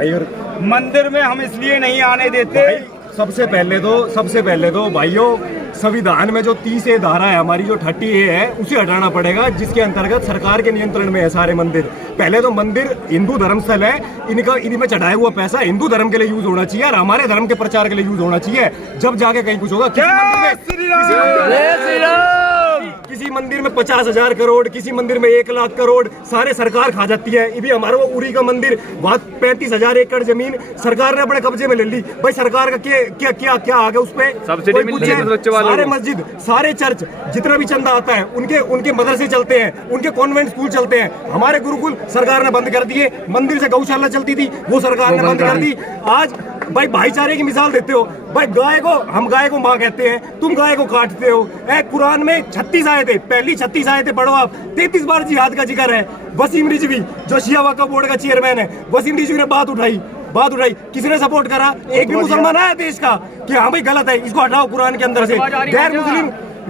भाई। और मंदिर में हम इसलिए नहीं आने देते, सबसे पहले तो भाइयों, संविधान में जो 30A धारा है हमारी, जो 30A है, उसे हटाना पड़ेगा, जिसके अंतर्गत सरकार के नियंत्रण में है सारे मंदिर। पहले तो मंदिर हिंदू धर्मस्थल है, इनमें चढ़ाया हुआ पैसा हिंदू धर्म के लिए यूज होना चाहिए और हमारे धर्म के प्रचार के लिए यूज होना चाहिए, जब जाके कहीं कुछ होगा। किसी मंदिर में 50,000 करोड़, किसी मंदिर में 1 लाख करोड़ सारे सरकार खा जाती है। ये भी हमारा वो उरी का मंदिर, वहाँ 35,000 एकड़ जमीन सरकार ने अपने कब्जे में ले ली। भाई सरकार का क्या क्या क्या आ गया उस पे? सारे मस्जिद, सारे चर्च, जितना भी चंदा आता है उनके मदरसे चलते हैं, उनके कॉन्वेंट स्कूल चलते हैं। हमारे गुरुकुल सरकार ने बंद कर दिए। मंदिर से गौशाला चलती थी, वो सरकार ने बंद कर दी। आज भाई भाईचारे की मिसाल देते हो। भाई हम गाय को माँ कहते हैं, तुम गाय को काटते हो। कुरान में 36 आयतें, पहली 36 आयतें पढ़ो आप, 33 बार जिहाद का जिक्र है। वसीम रिजवी जो शिया वक्फ बोर्ड का चेयरमैन है, वसीम रिजवी ने बात उठाई, किसने सपोर्ट करा? एक भी मुसलमान आया देश का कि हाँ भाई गलत है, इसको हटाओ कुरान के अंदर से।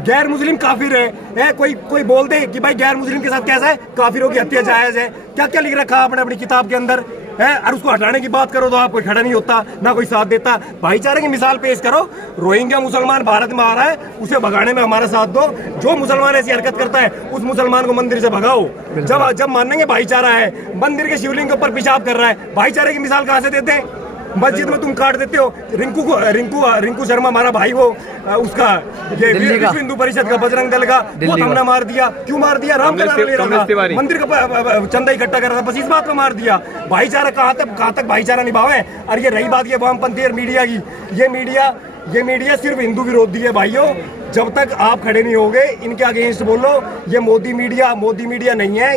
गैर मुस्लिम काफिर है। कोई बोल दे कि भाई गैर मुस्लिम के साथ कैसा है, काफिरों की हत्या जायज है। क्या क्या लिख रखा आपने अपनी किताब के अंदर है? और उसको हटाने की बात करो तो आप कोई खड़ा नहीं होता, ना कोई साथ देता। भाईचारे की मिसाल पेश करो। रोहिंग्या मुसलमान भारत में आ रहा है, उसे भगाने में हमारा साथ दो। जो मुसलमान ऐसी हरकत करता है उस मुसलमान को मंदिर से भगाओ। जब मानेंगे भाईचारा है। मंदिर के शिवलिंग के ऊपर पेशाब कर रहा है, भाईचारे की मिसाल कहाँ से देते हैं? मस्जिद में तुम काट देते हो। रिंकू शर्मा हमारा भाई, वो उसका ये विश्व हिंदू परिषद का, बजरंग दल का, वो हमने मार दिया। क्यों मार दिया? राम का नाम ले रहा था, मंदिर का चंदा इकट्ठा कर रहा था, बस इस बात पे मार दिया। भाईचारा कहाँ तक भाईचारा निभावे? और ये रही बात ये वामपंथी और मीडिया की, ये मीडिया सिर्फ हिंदू विरोधी है भाइयों। जब तक आप खड़े नहीं होगे इनके अगेंस्ट बोलो। ये मोदी मीडिया नहीं है,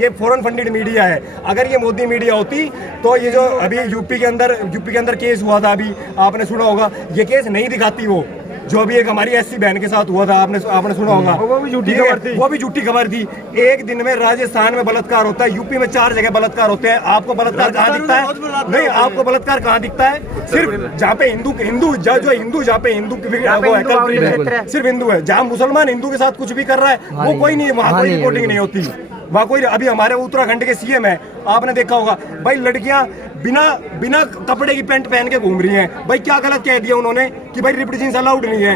ये फॉरेन फंडेड मीडिया है। अगर ये मोदी मीडिया होती तो ये जो अभी यूपी के अंदर केस हुआ था, अभी आपने सुना होगा, ये केस नहीं दिखाती। वो जो अभी एक हमारी एससी बहन के साथ हुआ था, आपने सुना होगा, वो भी झूठी खबर थी। एक दिन में राजस्थान में बलात्कार होता है, यूपी में 4 जगह बलात्कार होते हैं। आपको बलात्कार कहाँ दिखता है? नहीं, आपको बलात्कार कहाँ दिखता है? सिर्फ जहाँ पे हिंदू जहाँ पे हिंदू सिर्फ हिंदू है। जहाँ मुसलमान हिंदू के साथ कुछ भी कर रहा है वो कोई नहीं, वहाँ कोई रिपोर्टिंग नहीं होती। वहाँ कोई, अभी हमारे उत्तराखंड के सीएम है, आपने देखा होगा भाई, लड़कियां बिना कपड़े की पैंट पहन के घूम रही हैं। भाई क्या गलत कह दिया उन्होंने कि भाई रिप्ड जींस अलाउड नहीं है?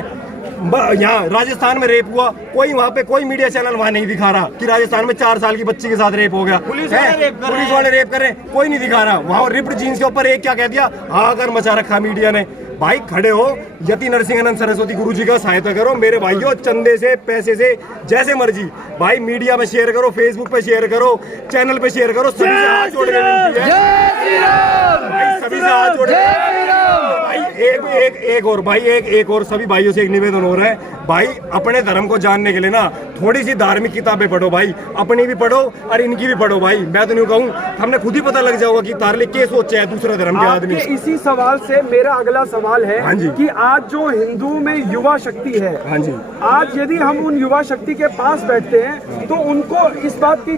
यहाँ राजस्थान में रेप हुआ, वहाँ पे कोई मीडिया चैनल वहाँ नहीं दिखा रहा कि राजस्थान में 4 साल की बच्ची के साथ रेप हो गया। पुलिस वाले रेप कर रहे हैं, कोई नहीं दिखा रहा। वहाँ रिप्ड जीन्स के ऊपर एक क्या कह दिया, हाहाकार मचा रखा मीडिया ने। भाई खड़े हो, यति नरसिंहानंद सरस्वती गुरुजी का सहायता करो मेरे भाइयों, चंदे से, पैसे से, जैसे मर्जी। भाई मीडिया में शेयर करो, फेसबुक पे शेयर करो, चैनल पे शेयर करो। सभी से हाथ जोड़ के विनती है भाई, सभी से हाथ जोड़ एक और सभी भाइयों से एक निवेदन हो रहा है भाई, अपने धर्म को जानने के लिए ना थोड़ी सी धार्मिक किताबें पढ़ो भाई, अपनी भी पढ़ो और इनकी भी पढ़ो भाई। मैं तो नहीं कहूँ, हमने खुद ही पता लग जाओगा कि तारले क्या सोचे है दूसरे धर्म के आदमी। इसी सवाल से मेरा अगला सवाल है, हाँ जी, कि आज जो हिंदू में युवा शक्ति है, हाँ जी, आज यदि हम उन युवा शक्ति के पास बैठते हैं तो उनको इस बात की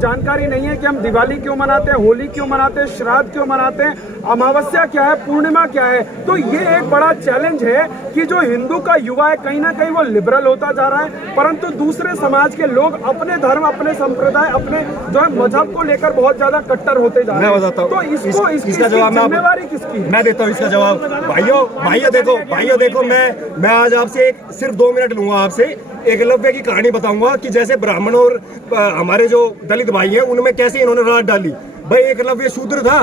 जानकारी नहीं है कि हम दिवाली क्यों मनाते हैं, होली क्यों मनाते हैं, श्राद्ध क्यों मनाते हैं, अमावस्या क्या है, पूर्णिमा क्या है। तो ये एक बड़ा चैलेंज है कि जो हिंदू का युवा है कहीं ना कहीं वो लिबरल होता जा रहा है, परंतु दूसरे समाज के लोग अपने धर्म, अपने संप्रदाय, अपने जो है मजहब को लेकर बहुत ज्यादा कट्टर होते जा रहे हैं। तो इसका जवाब जिम्मेवारी किसकी? मैं देता हूँ इसका जवाब। भाइयों देखो, मैं आज आपसे सिर्फ 2 मिनट लूंगा आपसे। एकलव्य की कहानी बताऊंगा कि जैसे ब्राह्मण और हमारे जो दलित भाई हैं उनमें कैसे इन्होंने रात डाली। भाई एकलव्य शूद्र था।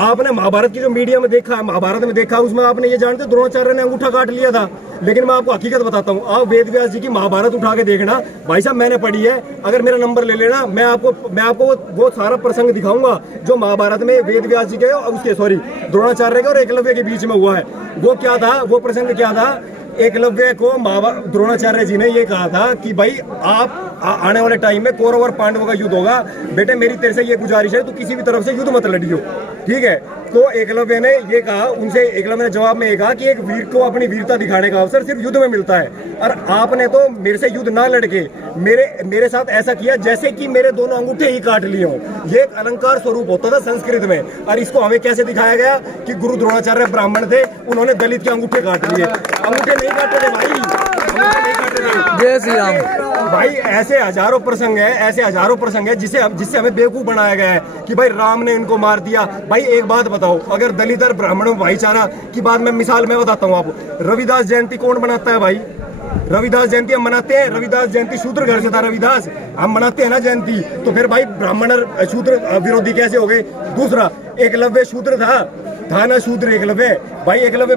आपने महाभारत की जो मीडिया में देखा, महाभारत में देखा, उसमें आपने ये जानते द्रोणाचार्य ने अंगूठा काट लिया था। लेकिन मैं आपको हकीकत बताता हूँ, आप वेद व्यास जी की महाभारत उठा के देखना भाई साहब, मैंने पढ़ी है। अगर मेरा नंबर ले लेना, मैं आपको वो सारा प्रसंग दिखाऊंगा जो महाभारत में वेद व्यास जी के द्रोणाचार्य के और एकलव्य के बीच में हुआ है। वो क्या था, वो प्रसंग क्या था? एकलव्य को द्रोणाचार्य जी ने ये कहा था कि भाई आप आने वाले टाइम में कौरव और पांडवों का युद्ध होगा, बेटे मेरी तेरे से ये गुजारिश है, तू किसी भी तरफ से युद्ध मत लड़ियो, ठीक है? तो एकलव्य ने ये कहा उनसे, एकलव्य ने जवाब में ये कहा कि एक वीर को अपनी वीरता दिखाने का अवसर सिर्फ युद्ध में मिलता है, और आपने तो मेरे से युद्ध ना लड़के मेरे साथ ऐसा किया जैसे कि मेरे दोनों अंगूठे ही काट लिए हों। ये एक अलंकार स्वरूप होता था संस्कृत में, और इसको हमें कैसे दिखाया गया कि गुरु द्रोणाचार्य ब्राह्मण थे, उन्होंने दलित के अंगूठे काट लिए। अंगूठे नहीं काटे थे भाई, जय श्री राम। भाई ऐसे हजारों प्रसंग है जिससे हमें बेवकूफ बनाया गया है कि भाई राम ने इनको मार दिया। भाई एक बात बताओ, अगर दलित और ब्राह्मणों भाईचारा की बात मैं मिसाल में बताता हूँ आपको। रविदास जयंती कौन बनाता है भाई? रविदास जयंती हम मनाते हैं। रविदास जयंती शूद्र घर से था रविदास, हम मनाते हैं ना जयंती। तो फिर भाई ब्राह्मण और शूद्र विरोधी कैसे हो गए? दूसरा, एकलव्य शूद्र था ना शूद्र एकलव्य। भाई एकलव्य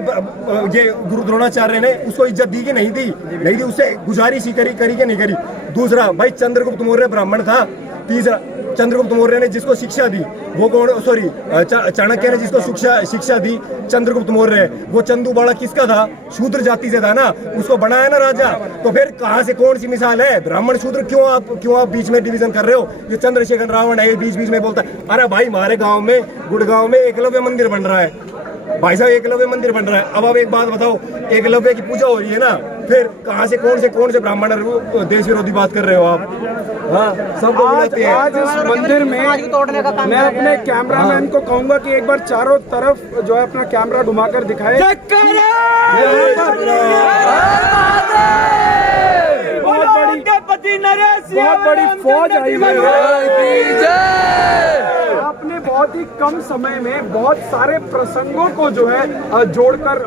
ये गुरु द्रोणाचार्य ने उसको इज्जत दी कि नहीं दी? उससे गुजारिश ही करी कि नहीं करी? दूसरा भाई चंद्रगुप्त मौर्य ब्राह्मण था। तीसरा, चंद्रगुप्त मौर्य ने जिसको शिक्षा दी वो कौन? सॉरी, चाणक्य ने जिसको शिक्षा दी चंद्रगुप्त मौर्य, वो चंदू बाड़ा किसका था? शूद्र जाति से था ना, उसको बनाया ना राजा। तो फिर कहाँ से कौन सी मिसाल है? ब्राह्मण शूद्र क्यों आप बीच में डिवीजन कर रहे हो? ये चंद्रशेखर रावण है, बीच में बोलता है। अरे भाई हमारे गाँव में, गुड़गांव में एकलव्य मंदिर बन रहा है भाई साहब, एकलव्य मंदिर बन रहा है। अब आप एक बात बताओ, एकलव्य की पूजा हो रही है ना, फिर कहाँ से कौन से ब्राह्मण देश विरोधी बात कर रहे हो आप? हाँ, सब आज इस मंदिर में मैं अपने कैमरामैन को कहूंगा कि एक बार चारों तरफ जो है अपना कैमरा घुमाकर दिखाए। बहुत बड़ी फौज आई हुई है। आपने बहुत ही कम समय में बहुत सारे प्रसंगों को जो है जोड़कर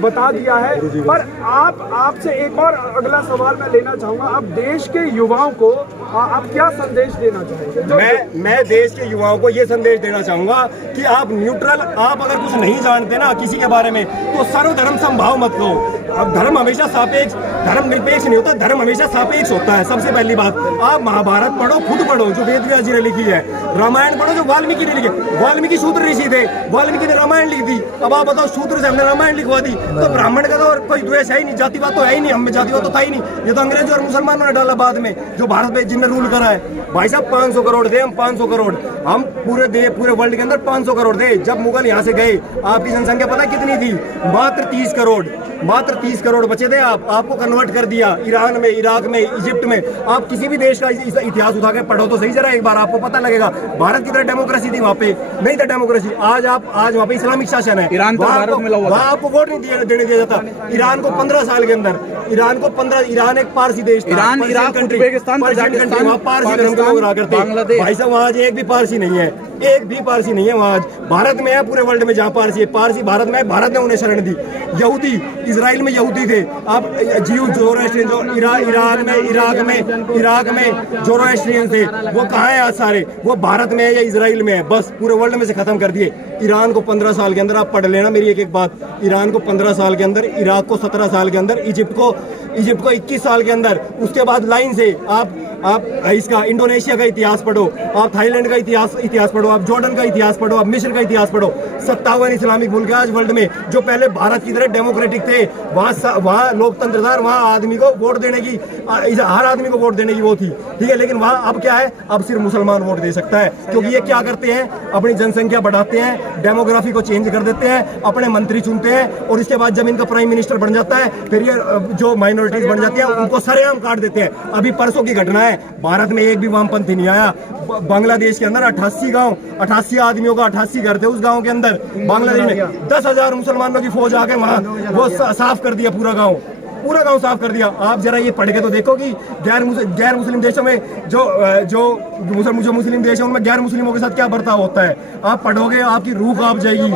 बता दिया है। पर आपसे एक और अगला सवाल मैं लेना चाहूंगा। अब देश के युवाओं को आप क्या संदेश देना चाहेंगे? मैं देश के युवाओं को ये संदेश देना चाहूंगा कि आप न्यूट्रल, आप अगर कुछ नहीं जानते ना किसी के बारे में तो सर्वधर्म समभाव मत लो। अब धर्म हमेशा सापेक्ष, धर्म निरपेक्ष नहीं होता, धर्म हमेशा सापेक्ष होता है। सबसे पहली बात, आप महाभारत पढ़ो, खुद पढ़ो जो वेद व्यास जी ने लिखी है। रामायण पढ़ो जो वाल्मीकि ने लिखी। वाल्मीकि शूद्र ऋषि थे, वाल्मीकि ने रामायण लिख दी। अब आप बताओ, शूद्र से हमने रामायण लिखवा दी तो ब्राह्मण का तो और कोई द्वेष है ही नहीं, जातिवाद तो है ही नहीं, हम में जातिवाद तो था ही नहीं। ये तो अंग्रेजों और मुसलमानों ने डाला बाद में, जो भारत में जिनने रूल करा है। भाई साहब 500 करोड़ थे हम, 500 करोड़ हम पूरे वर्ल्ड के अंदर 500 करोड़ थे। जब मुगल यहाँ से गए, आपकी जनसंख्या पता कितनी थी? मात्र 30 करोड़, मात्र 30 करोड़ बचे थे। आपको कन्वर्ट कर दिया ईरान में, इराक में, इजिप्ट में। आप किसी भी देश का इतिहास उठा के पढ़ो तो सही जरा एक बार, आपको पता लगेगा। भारत की तरह डेमोक्रेसी थी वहाँ पे, नहीं था डेमोक्रेसी। आज वहाँ पे इस्लामिक शासन है। ईरान तो भारत में लगा, वहाँ आपको वोट नहीं देने दिया जाता। ईरान को 15 साल के अंदर, ईरान एक पारसी देश था, ईरान, इराक, उज्बेकिस्तान, वहाँ पारसी धर्म के लोग रहा करते। भाई साहब आज एक भी पारसी नहीं है, एक भी पारसी नहीं है वहाँ। आज भारत में है, पूरे वर्ल्ड में जहाँ पारसी है, पारसी भारत में है। भारत ने उन्हें शरण दी। यहूदी इजराइल में यहूदी थे। आप जीव जोरोएस्ट्रियन जो ईरान में, इराक में जोरोएस्ट्रियन थे, वो कहाँ है आज सारे? वो भारत में है या इजराइल में है? बस पूरे वर्ल्ड में से खत्म कर दिए। ईरान को 15 साल के अंदर, आप पढ़ लेना मेरी एक बात, ईरान को 15 साल के अंदर, इराक को 17 साल के अंदर, इजिप्ट को 21 साल के अंदर। उसके बाद लाइन से आप इसका इंडोनेशिया का इतिहास पढ़ो, आप थाईलैंड का इतिहास पढ़ो, आप जॉर्डन का इतिहास पढ़ो, आप मिस्र का इतिहास पढ़ो। 57 इस्लामिक मुल्क है आज वर्ल्ड में, जो पहले भारत की तरह डेमोक्रेटिक थे। वहाँ लोकतंत्र था, वहाँ आदमी को वोट देने की, हर आदमी को वोट देने की वो थी, ठीक है। लेकिन वहाँ अब क्या है? अब सिर्फ मुसलमान वोट दे सकता है, क्योंकि ये क्या करते हैं? अपनी जनसंख्या बढ़ाते हैं, डेमोग्राफी को चेंज कर देते हैं, अपने मंत्री चुनते हैं, और इसके बाद जब इनका प्राइम मिनिस्टर बन जाता है, फिर ये जो माइनॉरिटीज बन जाती है उनको सरेआम काट देते हैं। अभी परसों की घटना है, भारत में एक भी वामपंथी नहीं आया। बांग्लादेश के अंदर 88 आदमियों का 88 घर थे उस गांव के अंदर। बांग्लादेश में 10,000 मुसलमानों की फौज आके वहां वो साफ कर दिया, पूरा गांव साफ कर दिया। आप जरा ये पढ़ के तो देखो कि गैर मुस्लिम देशों में जो मुस्लिम देश है उनमें गैर मुस्लिमों के साथ क्या बर्ताव होता है। आप पढ़ोगे, आपकी रूह कांप जाएगी।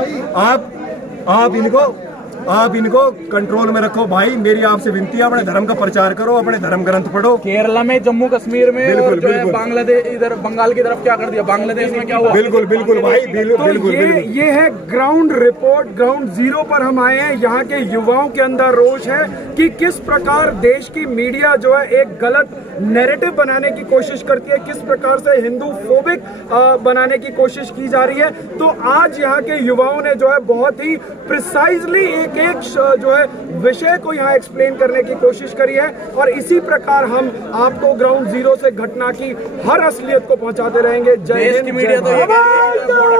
आप इनको कंट्रोल में रखो। भाई मेरी आपसे विनती है, अपने धर्म का प्रचार करो, अपने धर्म ग्रंथ पढ़ो। केरला में, जम्मू कश्मीर में, और जो है बांग्लादेश, इधर बंगाल की तरफ क्या कर दिया, बांग्लादेश में क्या हुआ? बिल्कुल भाई, बिल्कुल। ये है ग्राउंड रिपोर्ट, ग्राउंड जीरो पर हम आए हैं। यहाँ के युवाओं के अंदर रोष है कि किस प्रकार देश की मीडिया जो है एक गलत नैरेटिव बनाने की कोशिश करती है, किस प्रकार से हिंदू फोबिक बनाने की कोशिश की जा रही है। तो आज यहाँ के युवाओं ने जो है बहुत ही प्रिसाइजली एक जो है विषय को यहाँ एक्सप्लेन करने की कोशिश करी है, और इसी प्रकार हम आपको ग्राउंड जीरो से घटना की हर असलियत को पहुंचाते रहेंगे। जय हिंद, मीडिया तो